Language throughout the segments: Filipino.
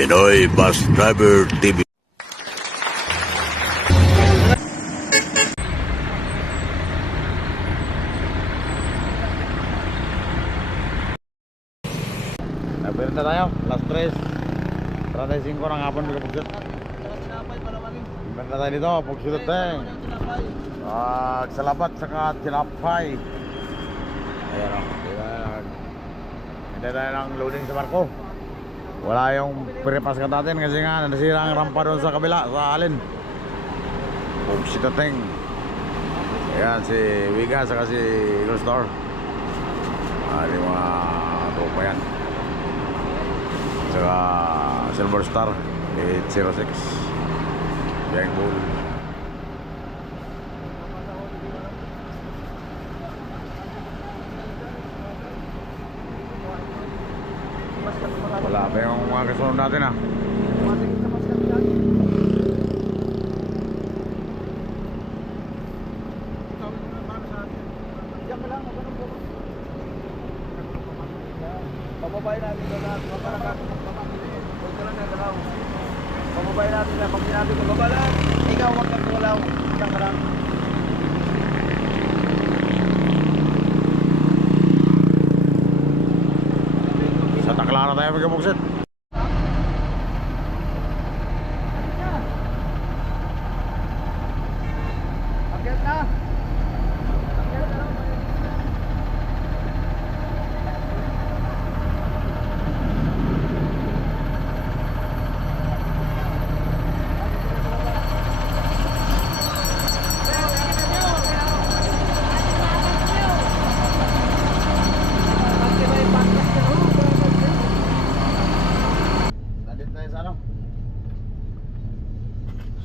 Pinoy Bus Driver TV. Nagpirita tayo, last 3 35 ng hapon mga pugsit. Nagpirita tayo dito, pugsit tayo salabat saka tinapay. Ayan o, hindi tayo ng loading sa barko. Wala yung piripas ka natin kasi nga nasira ang rampa doon sa kabila, sa alin. Pugsit tayo. Ayan si Wiga saka si Eagle Star. Yung mga tropa yan. Saka Silver Star 806 Yang Bull. Wala pa yung mga kasunod natin ah. Pababayin natin doon na huwag ka lang nagalaw. Pababayin natin na pag sinabi ko babalan, ikaw huwag kang galaw. Diyan ka lang. Sa Taclara tayo magkabuksit. Akyat na!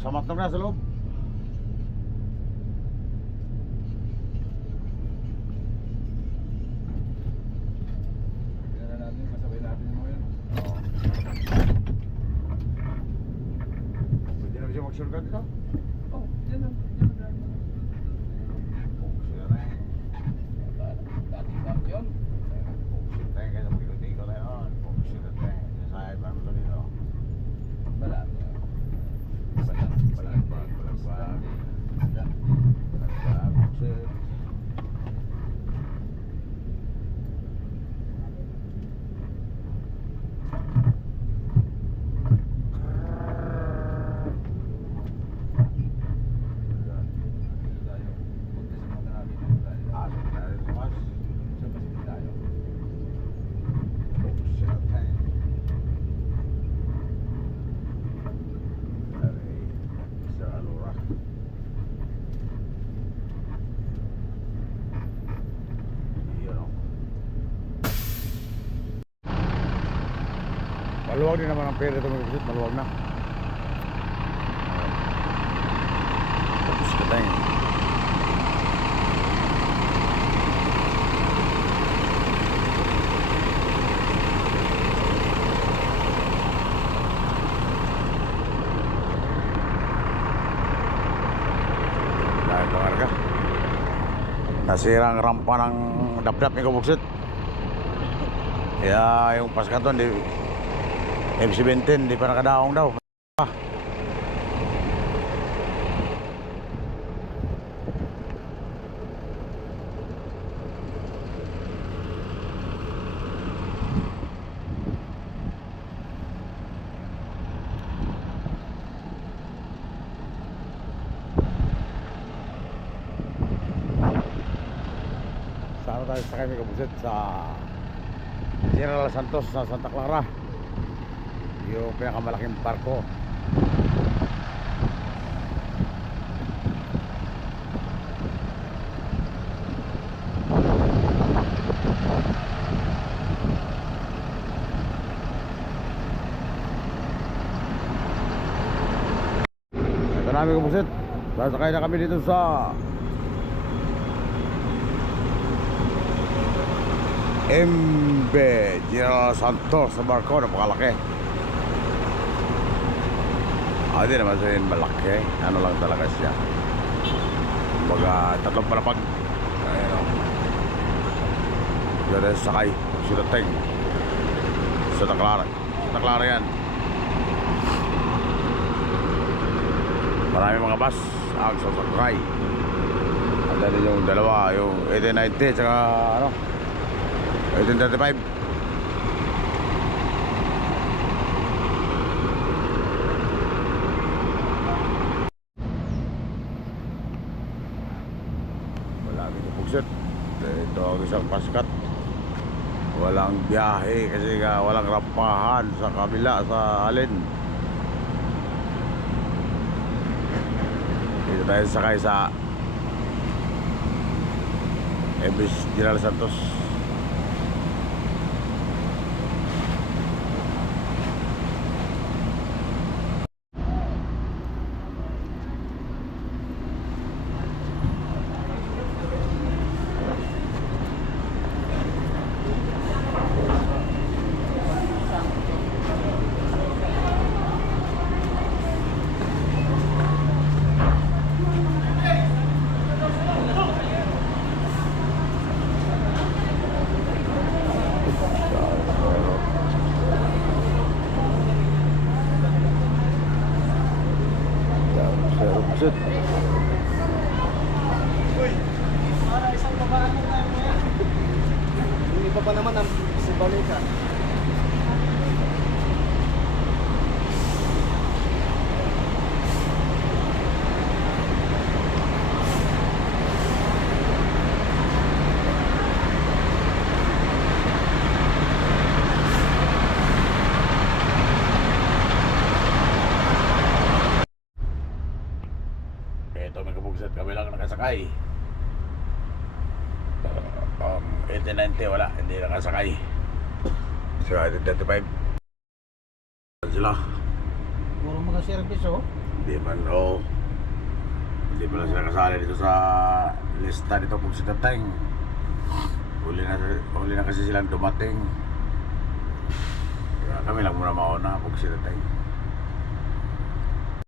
Samatnog na sa loob. Kaya natin, masabay natin mo yun. Pwede na siya mag-shortcut dito? Oo, yan lang. Sila na eh. Dating kampiyon. Pugsit tayo kaya mag-ikot-ikot tayo. Pugsit tayo. Sasayad pa naman dito. Balat. Balagbag. Pugsit. Asok na rin tumas. Pugsit tayo. Sa Alura. Yun o. Maluwag din naman ang pera ito mag-visit. Maluwag na. Tapos ka tayo. Dahil pangarga. Nasira ang rampa ng dapdap ni Kabuksit. Kaya yung paskanton di MC-20 di pa nakadaong daw. Sana tayo sakay ni Kabuksit sa General Santos sa Santa Clara, yung pinakamalaking barko. Ito namin Kabuksit, sasakay na kami dito sa MB General Santos sa barko, napakalaki. Hindi naman sabihin malaki, ano lang talaga siya. Kumbaga tatlong palapag. Ayan o. Diyan sakay, Sudateng. Sa Taclara yan. Marami mga bus ang sasakay. At dali yung dalawa, yung 1890 tsaka ano, 1835. Malaki yung Pugset. Ito ang isang paskat. Walang biyahe kasi nga walang rampahan sa kabila sa alin. Dito tayo sakay sa Ebis General Santos. Pugset. Para isang babaan mo tayo mo yan. Yung iba pa naman ang si Balika. Ito may Kapugset, kami lang nakasakay. 1890 wala, hindi nakasakay. So 1835 sila. Puro mga service oh. Hindi man, oo. Hindi pala sila kasali dito sa lista dito Pugset at Teng. Huli na kasi silang dumating. Kaya kami lang muna mauna Pugset at Teng.